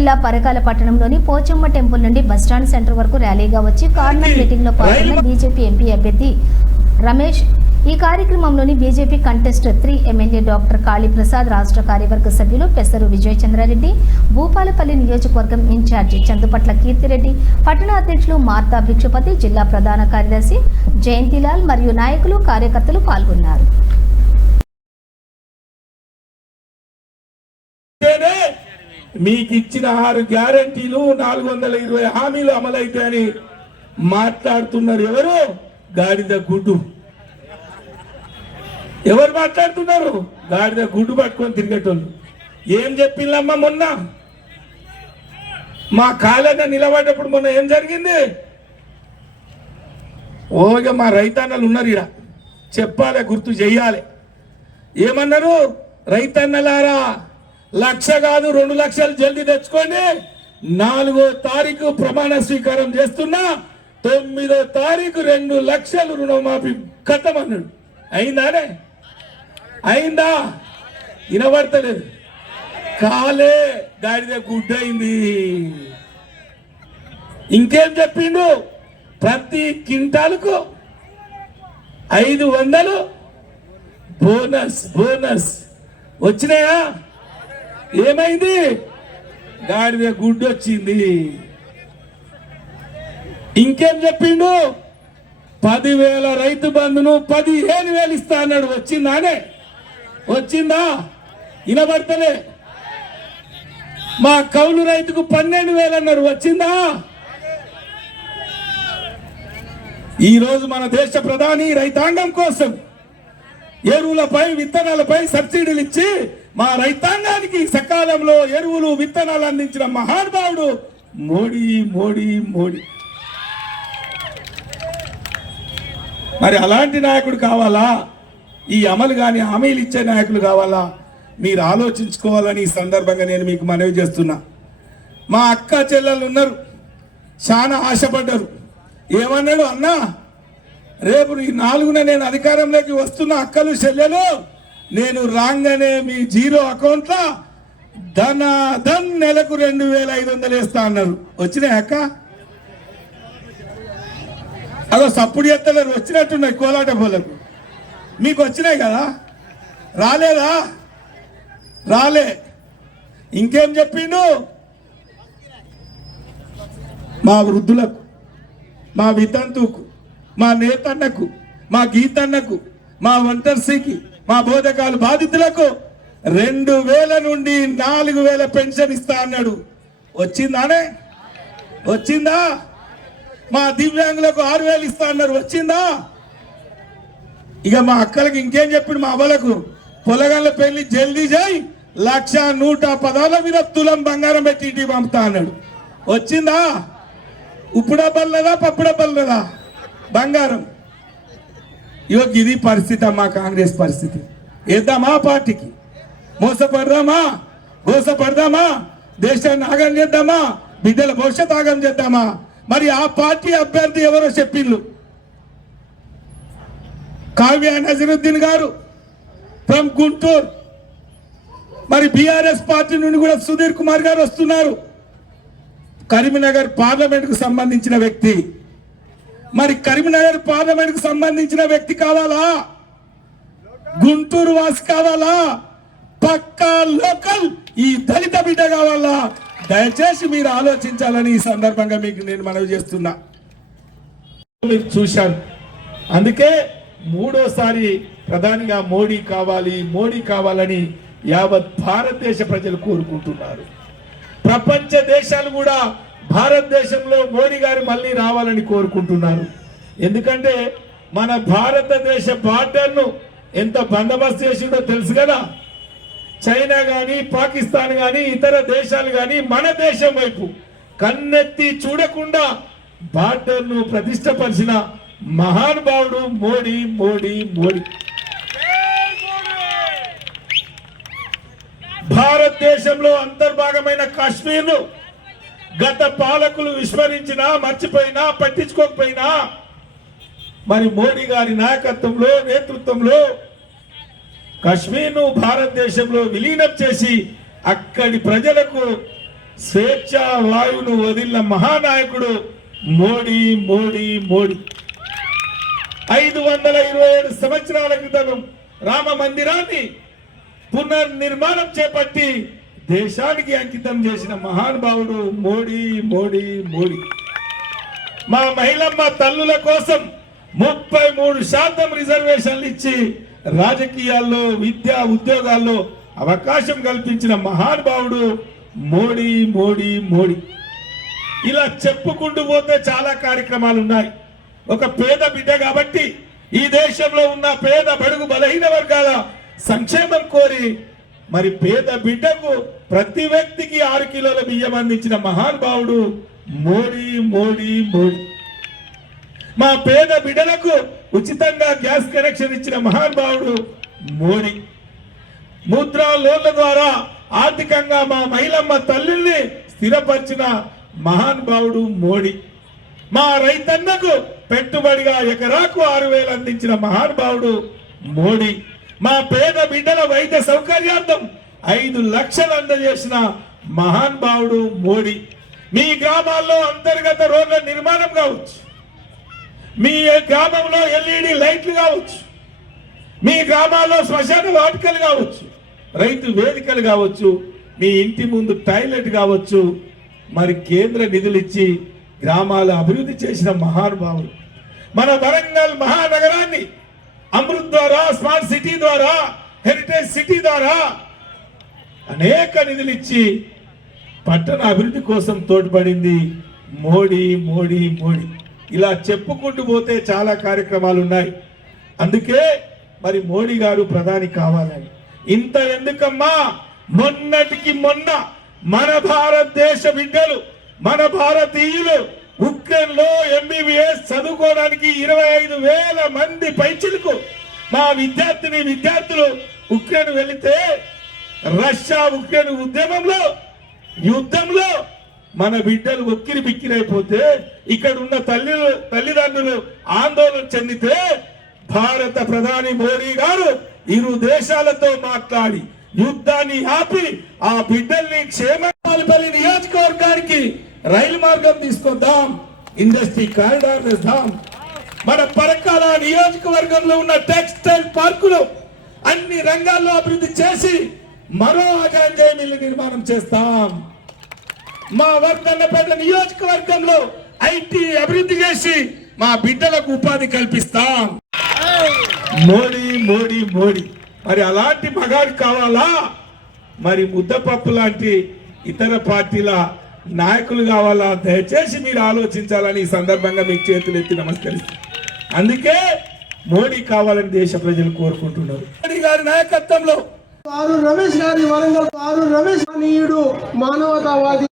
జిల్లా పరకాల పట్టణంలోని పోచమ్మ టెంపుల్ నుండి బస్టాండ్ సెంటర్ వరకు ర్యాలీగా వచ్చి కార్నర్ మీటింగ్లో పాల్గొన్న బీజేపీ ఎంపీ అభ్యర్థి రమేష్ ఈ కార్యక్రమంలోని BJP contest three MLA doctor Kaliprasad రాష్ట్ర కార్యవర్గ సభ్యులు పెసరు విజయ చంద్రారెడ్డి భూపాలపల్లి నియోజకవర్గం ఇన్ఛార్జి చందుపట్ల కీర్తిరెడ్డి పట్టణ అధ్యక్షులు మార్తా భిక్షపతి జిల్లా ప్రధాన కార్యదర్శి జయంతిలాల్ మరియు నాయకులు కార్యకర్తలు పాల్గొన్నారు. మీకు ఇచ్చిన ఆరు గ్యారంటీలు నాలుగు వందల ఇరవై హామీలు అమలైతే అని మాట్లాడుతున్నారు ఎవరు? గాడిద గుడ్డు. ఎవరు మాట్లాడుతున్నారు? గాడిద గుడ్డు పట్టుకొని తిరిగేటోళ్ళు. ఏం చెప్పిందమ్మా మొన్న? మా కాలన నిలబడ్డప్పుడు మొన్న ఏం జరిగింది? ఓగా మా రైతన్నలు ఉన్నారు ఇడ చెప్పాలి గుర్తు చెయ్యాలి ఏమన్నారు? రైతన్నలారా లక్ష కాదు రెండు లక్షలు జల్దీ తెచ్చుకోండి నాలుగో తారీఖు ప్రమాణ స్వీకారం చేస్తున్నా తొమ్మిదో తారీఖు రెండు లక్షలు రుణమాఫీ కట్టమన్నాడు. అయిందానే అయిందా? వినబడతలేదు. కాలే గాడిద గుడ్డయింది ఇంకేం చెప్పిండు? ప్రతి క్వింటాలకు ఐదు వందలు బోనస్ బోనస్. వచ్చినాయా? ఏమైంది? గాడిద గుడ్డు వచ్చింది. ఇంకేం చెప్పిండు? పదివేల రైతు బంధును పదిహేను వేలు ఇస్తా అన్నాడు. వచ్చిందానే వచ్చిందా? వినబడతలే. మా కౌలు రైతుకు పన్నెండు వేలు అన్నారు వచ్చిందా? ఈరోజు మన దేశ ప్రధాని రైతాంగం కోసం ఎరువులపై విత్తనాలపై సబ్సిడీలు ఇచ్చి మా రైతాంగానికి సకాలంలో ఎరువులు విత్తనాలు అందించిన మహానుభావుడు మోడీ మోడీ మోడీ. మరి అలాంటి నాయకుడు కావాలా? ఈ అమలు కాని హామీలు ఇచ్చే నాయకులు కావాలా? మీరు ఆలోచించుకోవాలని ఈ సందర్భంగా నేను మీకు మనవి చేస్తున్నా. మా అక్క చెల్లెలు ఉన్నారు. చాలా ఆశపడ్డారు. ఏమన్నాడు? అన్నా రేపు ఈ నాలుగున నేను అధికారంలోకి వస్తున్న అక్కలు చెల్లెలు నేను రాగానే మీ జీరో అకౌంట్లో ధన ధన్ నెలకు రెండు వేల ఐదు వందలు వేస్తా అన్నారు. వచ్చినాయి అక్క? అదో సప్పుడు ఎత్తలేరు వచ్చినట్టున్నాయి కోలాట పోలకు మీకు వచ్చినాయి కదా? రాలేదా? రాలే. ఇంకేం చెప్పిండు? మా వృద్ధులకు మా వితంతుకు మా నేతన్నకు మా గీతన్నకు మా ఒంటర్సీకి మా బోధకాలు బాధితులకు రెండు వేల నుండి నాలుగు వేల పెన్షన్ ఇస్తా అన్నాడు. వచ్చిందానే? వచ్చిందా? మా దివ్యాంగులకు ఆరు వేలు ఇస్తా అన్నారు. వచ్చిందా? ఇక మా అక్కలకి ఇంకేం చెప్పిండు మా అవ్వలకు? పొలగాళ్ళ పెళ్ళి జల్దీ చేయి లక్ష నూట పదాల మీద తులం బంగారం పెట్టి ఇంటికి పంపుతా అన్నాడు. వచ్చిందా? ఉప్పుడబ్బల్లదా పప్పుడబ్బల్లదా బంగారం. ఇగో ఇది పరిస్థితి అమ్మా కాంగ్రెస్ పరిస్థితి. వేద్దామా పార్టీకి? మోసపడదామా? మోసపడదామా? దేశాన్ని ఆగం చేద్దామా? బిడ్డల భవిష్యత్ ఆగం చేద్దామా? మరి ఆ పార్టీ అభ్యర్థి ఎవరో చెప్పిండ్రు కావ్య నజరుద్దీన్ గారు ఫ్రమ్ గుంటూరు. మరి బీఆర్ఎస్ పార్టీ నుండి కూడా సుధీర్ కుమార్ గారు వస్తున్నారు. కరీంనగర్ పార్లమెంట్కు సంబంధించిన వ్యక్తి. మరి కరీంనగర్ పార్లమెంట్కు సంబంధించిన వ్యక్తి కావాలా? గుంటూరు వాసి కావాలా? పక్కా లోకల్ ఈ దళిత బిడ్డ కావాలా? దయచేసి మీరు ఆలోచించాలని ఈ సందర్భంగా మీకు నేను మనవి చేస్తున్నా. మీరు చూశాను అందుకే మూడోసారి ప్రధానిగా మోడీ కావాలి మోడీ కావాలని యావత్ భారతదేశ ప్రజలు కోరుకుంటున్నారు. ప్రపంచ దేశాలు కూడా భారతదేశంలో మోడీ గారు మళ్ళీ రావాలని కోరుకుంటున్నారు. ఎందుకంటే మన భారతదేశ బార్డర్ను ఎంత బందోబస్తు చేసిందో తెలుసు కదా. చైనా కానీ పాకిస్తాన్ కానీ ఇతర దేశాలు కానీ మన దేశం వైపు కన్నెత్తి చూడకుండా బార్డర్ను ప్రతిష్టపరిచిన మహానుభావుడు మోడీ మోడీ మోడీ. భారతదేశంలో అంతర్భాగమైన కాశ్మీర్ను గత పాలకులు విస్మరించినా మర్చిపోయినా పట్టించుకోకపోయినా మరి మోడీ గారి నాయకత్వంలో నేతృత్వంలో కాశ్మీర్ను భారతదేశంలో విలీనం చేసి అక్కడి ప్రజలకు స్వేచ్ఛ వాయువును వదిలిన మహానాయకుడు మోడీ మోడీ మోడీ. ఐదు వందల ఇరవై ఏడు సంవత్సరాల క్రితం రామ మందిరాన్ని పునర్నిర్మాణం చేపట్టి దేశానికి అంకితం చేసిన మహానుభావుడు మోడీ మోడీ మోడీ. మా మహిళమ్మ తల్లుల కోసం ముప్పై మూడు శాతం రిజర్వేషన్లు ఇచ్చి రాజకీయాల్లో విద్యా ఉద్యోగాల్లో అవకాశం కల్పించిన మహానుభావుడు మోడీ మోడీ మోడీ. ఇలా చెప్పుకుంటూ పోతే చాలా కార్యక్రమాలు ఉన్నాయి ఒక పేద బిడ్డ కాబట్టి ఈ దేశంలో ఉన్న పేద బడుగు బలహీన వర్గాల సంక్షేమం కోరి మరి పేద బిడ్డకు ప్రతి వ్యక్తికి ఆరు కిలోల బియ్యం అందించిన మహానుభావుడు మోడీ మోడీ మోడీ. మా పేద బిడ్డలకు ఉచితంగా గ్యాస్ కనెక్షన్ ఇచ్చిన మహానుభావుడు మోడీ. ముద్రా లోన్ల ద్వారా ఆర్థికంగా మా మహిళమ్మ తల్లుల్ని స్థిరపరిచిన మహానుభావుడు మోడీ. మా రైతన్నకు పెట్టుబడిగా ఎకరాకు ఆరు వేలు అందించిన మహానుభావుడు మోడీ. మా పేద బిడ్డల వైద్య సౌకర్యార్థం ఐదు లక్షలు అందజేసిన మహాన్ భావుడు మోడీ. మీ గ్రామాల్లో అంతర్గత రోడ్ల నిర్మాణం కావచ్చు. మీ గ్రామంలో ఎల్ఈడి లైట్లు కావచ్చు. మీ గ్రామాల్లో శ్మశాన వాటికలు కావచ్చు. రైతు వేదికలు కావచ్చు. మీ ఇంటి ముందు టాయిలెట్ కావచ్చు. మరి కేంద్ర నిధులు ఇచ్చి గ్రామాల అభివృద్ధి చేసిన మహానుభావులు మన వరంగల్ మహానగరాన్ని అమృత్ ద్వారా స్మార్ట్ సిటీ ద్వారా హెరిటేజ్ సిటీ ద్వారా అనేక నిధులు ఇచ్చి పట్టణ అభివృద్ధి కోసం తోడ్పడింది మోడీ మోడీ మోడీ. ఇలా చెప్పుకుంటూ పోతే చాలా కార్యక్రమాలు ఉన్నాయి. అందుకే మరి మోడీ గారు ప్రధాని కావాలని. ఇంత ఎందుకమ్మా? మొన్నటికి మొన్న మన భారతదేశ బిడ్డలు మన భారతీయులు ఉక్రెయిన్లో ఎంబీబీఎస్ చదువుకోవడానికి ఇరవై ఐదు వేల మంది పైచిలకు మా విద్యార్థిని విద్యార్థులు ఉక్రెయిన్ వెళితే రష్యా ఉక్రెయిన్ ఉద్యమంలో యుద్ధంలో మన బిడ్డలు ఒక్కిరి బిక్కిరైపోతే ఇక్కడ ఉన్న తల్లి తల్లిదండ్రులు ఆందోళన చెందితే భారత ప్రధాని మోడీ గారు ఇరు దేశాలతో మాట్లాడి యుద్ధాన్ని ఆపి ఆ బిడ్డల్ని క్షేమపల్లి నియోజకవర్గానికి రైలు మార్గం తీసుకొద్దాం ఇండస్ట్రీ కారిడార్ వేద్దాం. మన పరకాల నియోజకవర్గంలో ఉన్న టెక్స్టైల్ పార్కులు అన్ని రంగాల్లో అభివృద్ధి చేసి మరో అజాంజయ మిల్లు నిర్మాణం చేస్తాం. మా వర్ధన్నపేట నియోజకవర్గంలో ఐటీ అభివృద్ధి చేసి మా బిడ్డలకు ఉపాధి కల్పిస్తాం. మోడీ మోడీ మోడీ. మరి అలాంటి మగాడు కావాలా? మరి ముద్దపప్పు లాంటి ఇతర పార్టీల నాయకులు కావాలా? దయచేసి మీరు ఆలోచించాలని ఈ సందర్భంగా మీకు చేతులు ఎత్తి నమస్కరిస్తాను. అందుకే మోడీ కావాలని దేశ ప్రజలు కోరుకుంటున్నారు. మోడీ గారి నాయకత్వంలో ఆరు రమేష్ గారి వరంగల్ ఆరు రమేష్ నీయుడు మానవతావాది